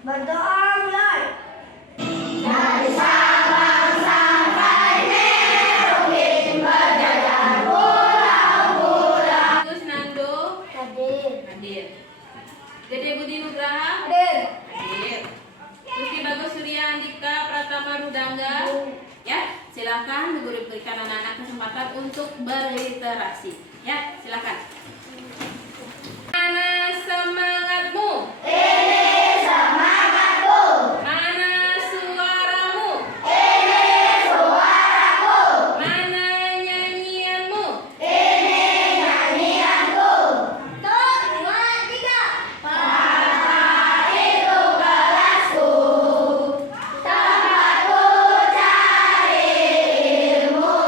Berdoa mulai. Dari Sabang sampai Merauke berjajar pulau-pulau. Terus Nando Hadir. hadir. Dede Budi Nugraha Hadir. hadir. Gusti Bagus Surya Andika Pratama Rudangga. Ya, silakan guru berikan anak-anak kesempatan untuk berliterasi. Ya, silakan. Mana semangatmu? Ini semangatku, Mana suaramu? ini suaraku, Mana nyanyianmu? ini nyanyianku. Satu, dua, tiga. Maka itu kelasku, tempatku cari ilmu.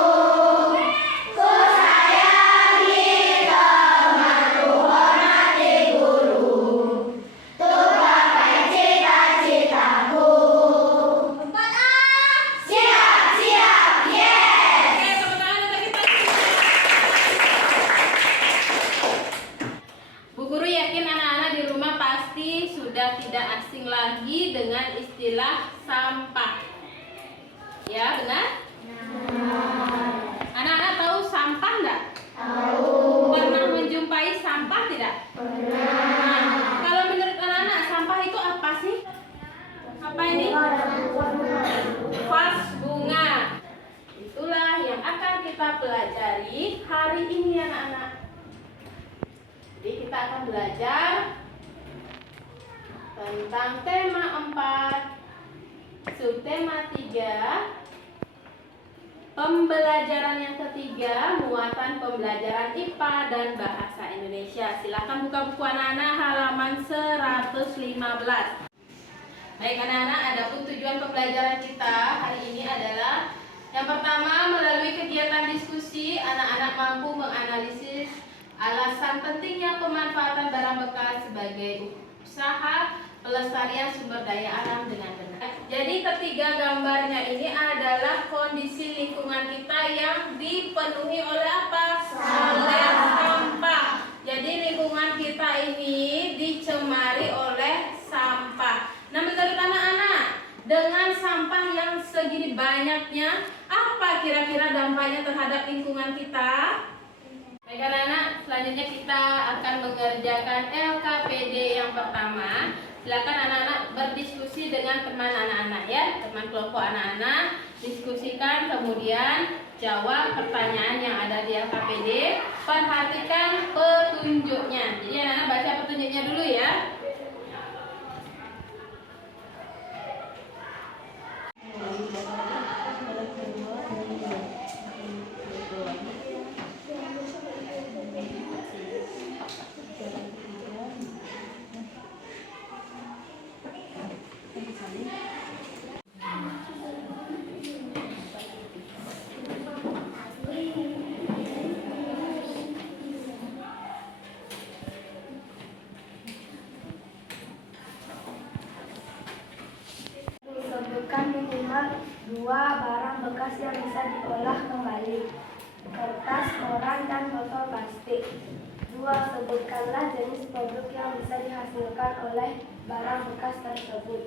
Ku sayangi teman, ku hormati guru, untuk gapai cita-citaku. Empat A. Siap, siap, yes. Oke, tepuk tangan untuk kita. Bu Guru yakin anak-anak di rumah pasti sudah tidak asing lagi dengan istilah sampah. Ya, benar? Anak-anak tahu sampah enggak? Tahu. Pernah menjumpai sampah tidak? Nah, kalau menurut anak-anak sampah itu apa sih? Apa ini? Vas bunga. Itulah yang akan kita pelajari hari ini anak-anak. Jadi kita akan belajar tentang tema 4, subtema 3, pembelajaran yang ketiga, muatan pembelajaran IPA dan Bahasa Indonesia. Silakan buka buku anak-anak halaman 115. Baik anak-anak, adapun tujuan pembelajaran kita hari ini adalah yang pertama, melalui kegiatan diskusi, anak-anak mampu menganalisis alasan pentingnya pemanfaatan barang bekas sebagai usaha pelestarian sumber daya alam dengan benar. Jadi ketiga gambarnya ini adalah kondisi lingkungan kita yang dipenuhi oleh apa? Oleh sampah. Jadi lingkungan kita ini dicemari oleh sampah. Nah, menurut anak-anak, dengan sampah yang segini banyaknya, apa kira-kira dampaknya terhadap lingkungan kita? Baik anak-anak, selanjutnya kita akan mengerjakan LKPD yang pertama. Silakan anak-anak berdiskusi dengan teman anak-anak ya, teman kelompok anak-anak, diskusikan kemudian jawab pertanyaan yang ada di LKPD. Perhatikan petunjuknya. Jadi anak-anak baca petunjuknya dulu ya. Sebutkan minimal 2 barang bekas yang bisa diolah kembali. Kertas, koran, dan botol plastik. 2. Sebutkanlah jenis produk yang bisa dihasilkan oleh barang bekas tersebut.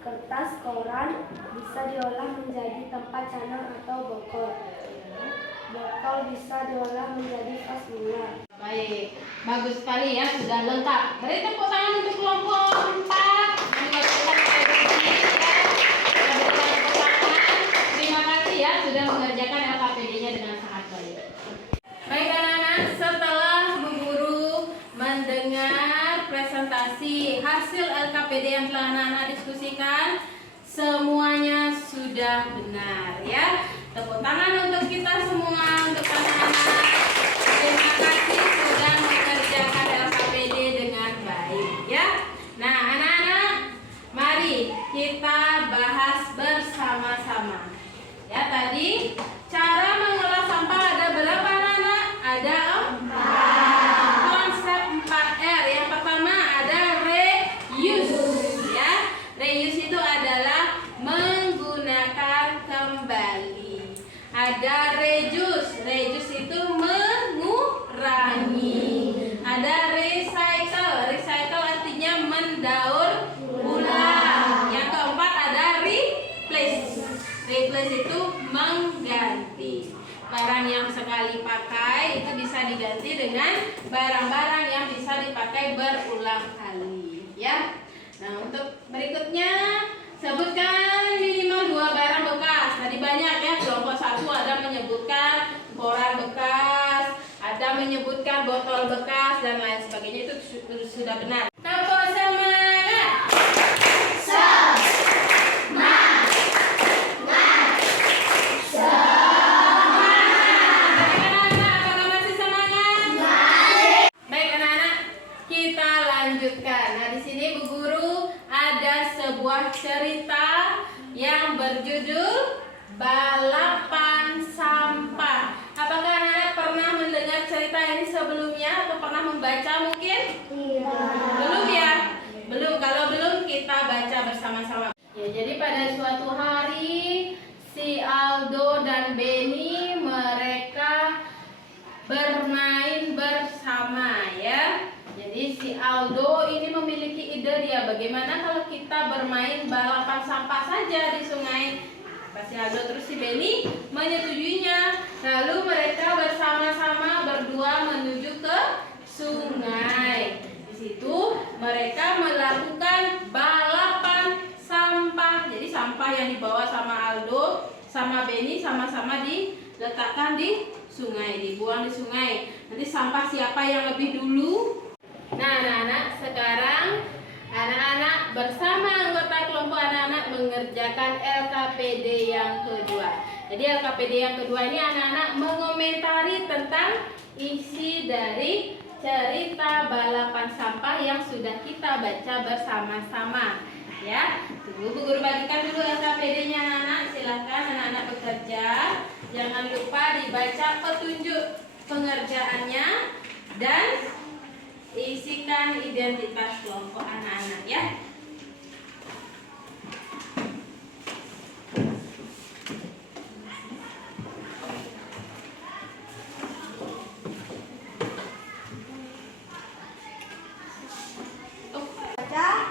Kertas, koran bisa diolah menjadi tempat canang atau bokor. Botol bisa diolah menjadi vas bunga. Baik, bagus sekali ya, sudah lengkap. Beri tepuk tangan untuk kelompok 4 yang dilakukan oleh Bu Guru ya. Sudah berikan tepuk tangan. Terima kasih ya sudah mengerjakan LKPD-nya dengan sangat baik. Baik anak-anak, setelah Bu Guru mendengar presentasi hasil LKPD yang telah anak-anak diskusikan, semuanya sudah benar ya. Tepuk tangan untuk kita semua, untuk anak-anak. Terima kasih sudah mengerjakan LKPD dengan baik ya. Nah anak-anak, mari kita bahas bersama-sama. Ya tadi cara mengolah sampah ada berapa anak-anak? Ada 4. Konsep 4R. Yang pertama ada reuse ya. Reuse itu adalah menggunakan kembali. Ada reduce. Reduce itu mengurangi. Ada diganti dengan barang-barang yang bisa dipakai berulang kali, ya. Nah, untuk berikutnya sebutkan minimal 2 barang bekas. Tadi banyak ya, kelompok 1 ada menyebutkan koran bekas, ada menyebutkan botol bekas dan lain sebagainya, itu sudah benar. Tepuk semangat. Nah, di sini Bu Guru ada sebuah cerita yang berjudul Balapan Sampah. Apakah anak-anak pernah mendengar cerita ini sebelumnya atau pernah membaca mungkin? Belum ya? Belum. Kalau belum, kita baca bersama-sama. Ya, jadi pada suatu hari si Aldo dan Benny mereka bermain bersama, ya. Jadi si Aldo ini memiliki ide, dia bagaimana kalau kita bermain balapan sampah saja di sungai. Si Aldo terus si Benny menyetujuinya. Lalu mereka bersama-sama berdua menuju ke sungai. Di situ mereka melakukan balapan sampah. Jadi sampah yang dibawa sama Aldo sama Benny sama-sama diletakkan di sungai, dibuang di sungai. Nanti sampah siapa yang lebih dulu? Nah, anak-anak, sekarang anak-anak bersama anggota kelompok anak-anak mengerjakan LKPD yang kedua. Jadi LKPD yang kedua ini anak-anak mengomentari tentang isi dari cerita balapan sampah yang sudah kita baca bersama-sama. Ya, tunggu Bu Guru bagikan dulu LKPD-nya anak-anak. Silakan anak-anak bekerja. Jangan lupa dibaca petunjuk pengerjaannya dan isikan identitas kelompok anak-anak, ya.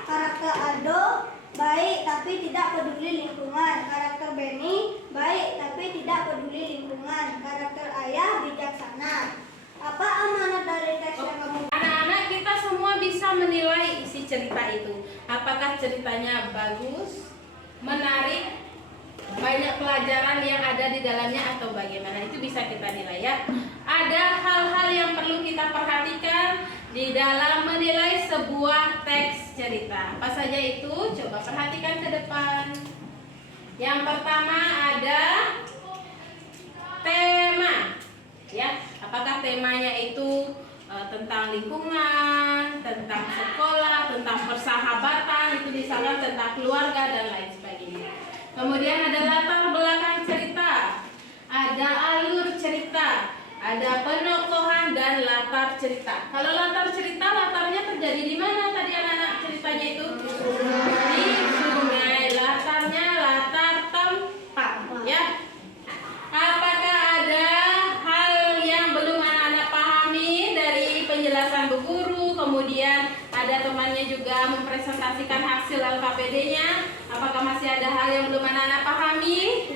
Karakter Aldo baik tapi tidak peduli lingkungan. Karakter Benny baik tapi tidak peduli lingkungan. Karakter Ayah bijaksana. Apa amanat dari teks yang kamu? Anak-anak, kita semua bisa menilai isi cerita itu. Apakah ceritanya bagus, menarik, banyak pelajaran yang ada di dalamnya atau bagaimana? Itu bisa kita nilai, ya. Ada hal-hal yang perlu kita perhatikan di dalam menilai sebuah teks cerita. Apa saja itu? Coba perhatikan ke depan. Yang pertama ada tema, ya. Apakah temanya itu tentang lingkungan, tentang sekolah, tentang persahabatan, itu misalkan tentang keluarga dan lain sebagainya. Kemudian ada latar belakang cerita, ada alur cerita, ada penokohan dan latar cerita. Kalau latar cerita, latarnya terjadi di mana tadi anak-anak ceritanya itu? Di sungai. Latarnya latar tempat, ya. Apakah ada hal yang belum anak-anak pahami dari penjelasan Bu Guru? Kemudian ada temannya juga mempresentasikan hasil LKPD-nya. Apakah masih ada hal yang belum anak-anak pahami?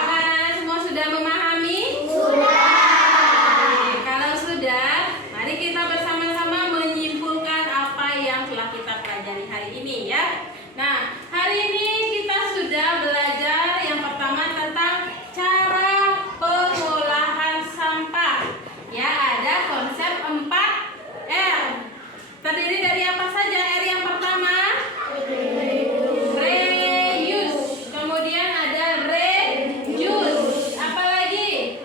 Apakah anak-anak semua sudah memahami? Oke, kalau sudah, mari kita bersama-sama menyimpulkan apa yang telah kita pelajari hari ini, ya. Nah, hari ini kita sudah belajar yang pertama tentang cara pengolahan sampah. Ya, ada konsep 4R. Terdiri dari apa saja? R yang pertama, reuse. Kemudian ada reduce. Apa lagi?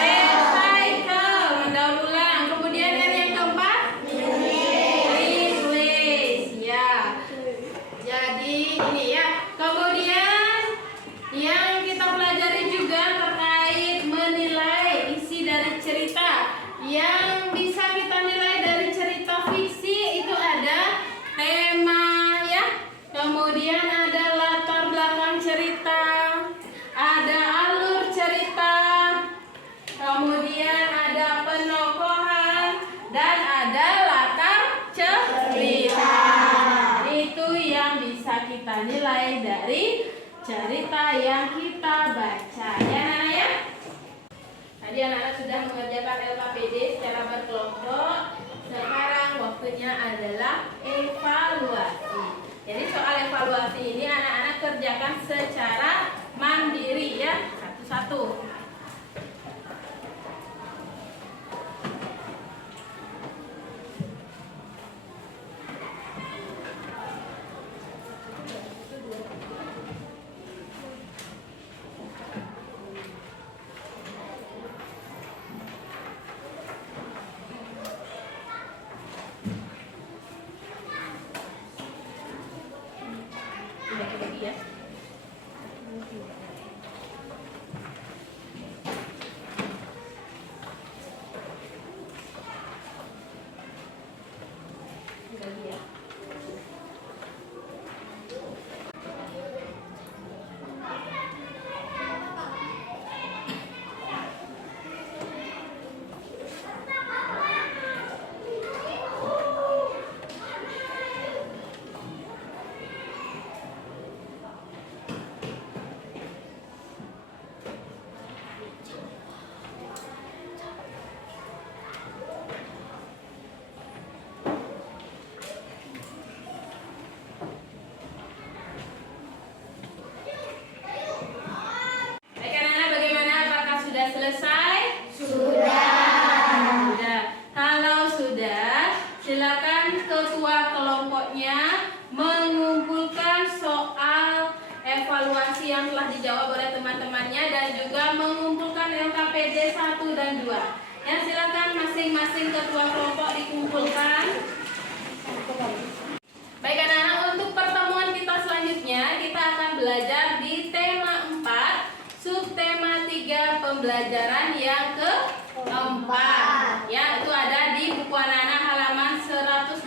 Recycle, mendaur ulang. Kemudian R yang keempat, replace. Ya. Jadi ini, ya. Kemudian yang kita pelajari juga terkait menilai isi dari cerita. Yang bisa kita nilai dari cerita fiksi itu ada tema, ya. Kemudian ada latar belakang cerita, ada alur cerita, kemudian ada penokohan dan ada latar cerita. Itu yang bisa kita nilai dari cerita yang kita baca, ya Nana, ya. Tadi anak-anak sudah mengerjakan LKPD secara berkelompok. Sekarang waktunya adalah evaluasi. Jadi soal evaluasi ini anak-anak kerjakan secara mandiri ya, satu-satu. Bagi-bagi ya. Bagi ya. Baik anak-anak, bagaimana? Apakah sudah selesai? Sudah. Kalau sudah, silakan ketua kelompoknya mengumpulkan soal evaluasi yang telah dijawab oleh teman-temannya dan juga mengumpulkan LKPD 1 dan 2. Ya, silakan masing-masing ketua kelompok dikumpulkan. Baik anak-anak, untuk pertemuan kita selanjutnya kita akan belajar di tema 4, subtema 3 pembelajaran yang keempat. Ya, itu ada di buku anak-anak halaman 118.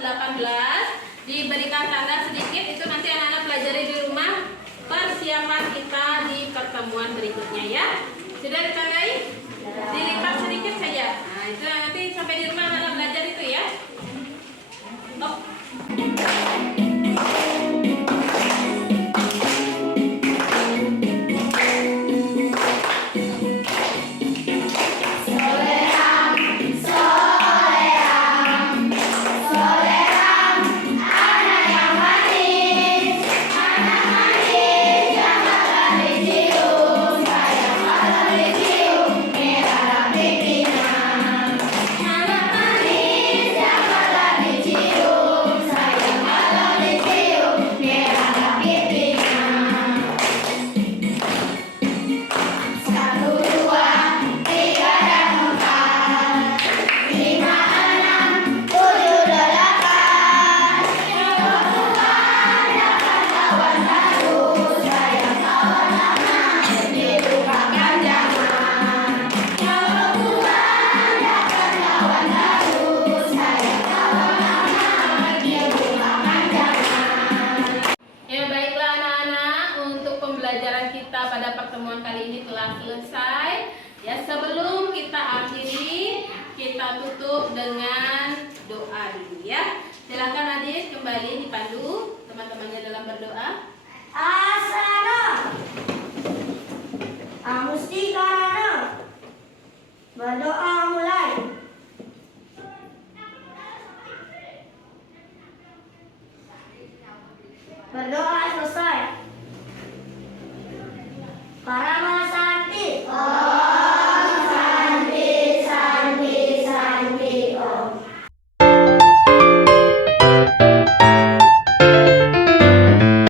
Diberikan tanda sedikit, itu nanti anak-anak pelajari di rumah. Persiapan kita di pertemuan berikutnya ya. Sudah ditandai? Dilipat sedikit saja. Nah, itu nanti sampai di rumah anak-anak belajar itu ya. Oh. Ya baiklah anak-anak, untuk pembelajaran kita pada pertemuan kali ini telah selesai. Ya, sebelum kita akhiri, kita tutup dengan doa dulu ya. Silakan Adit kembali dipandu teman-temannya dalam berdoa. Asana Amustika berdoa mulai. Berdoa